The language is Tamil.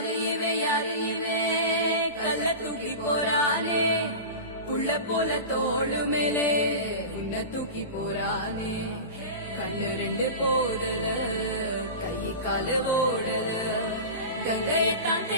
யாரு கல்ல தூக்கி போறானே உள்ள போல தோளு மேலே உன்னை தூக்கி போறானே கண்ணு ரெண்டு போடல கை கால ஓடல கங்கையை தாண்டி